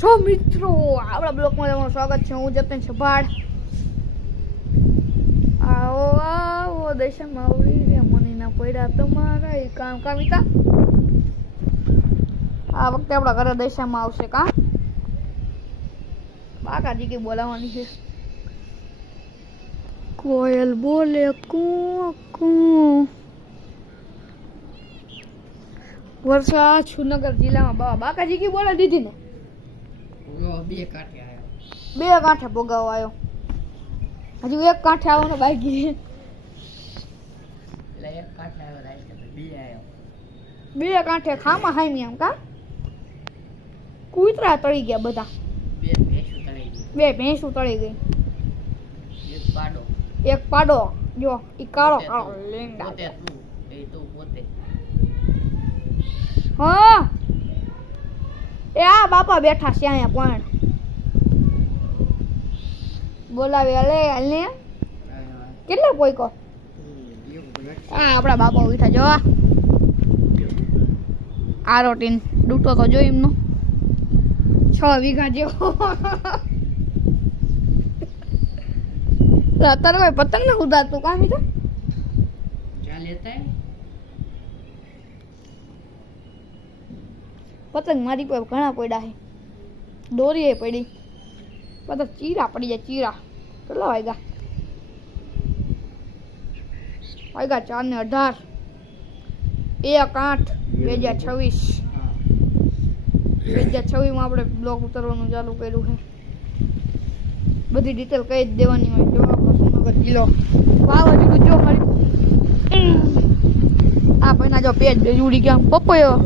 જો મિત્રો આપણા બ્લોકમાં તમારું સ્વાગત છે. હું જતન છભાડ. આવો આવો દેશમાં આવડી રે મનીના પડ્યા તમારા એ કામ કામિતા. આ વખતે આપણા ઘરે દેશામાં આવશે કા બાકાજી કે બોલાવવાની છે. કોયલ બોલે કું કું. વરસાદ જુનાગઢ જિલ્લામાં બાકાજી કી બોલા દીધી ને બે કાંઠે ભોગાવો આવ્યો. હજુ એક કાંઠે આવવાનો બાકી બે કાંઠે ખામાં હામી આમ કા કૂતરા તળી ગયા બધા. બે ભેંસું તળી ગઈ. એક પાડો જો ઈ કાળો કાળો લેંડા. હા એ આ બાપા બેઠા છે અહીંયા પણ બોલાવે અલે અલે કેટલા પોઈકો. આ આપણા બાપા ઉઠા જો આ રોટીન ડૂટો તો જો એમનો 6 વીઘા જેવો. અત્યારે કોઈ પતંગ ના ઉડાડતું કામ તો પતંગ મારી પર ઘણા પડ્યા છે. દોરી પડી બધા ચીરા પડી જાય ચીરા. કેટલા વાગ્યા 4:18 1/8/2026. 2026 માં આપણે બ્લોગ ઉતારવાનું ચાલુ કર્યું છે. બધી ડિટેલ કહી જ દેવાની હોય. જો આપણો જુનાગઢ જિલ્લો વાવાઝોડું જો ખાલી આ ભાઈના જો પેજ ઉડી ગયા પપૈયો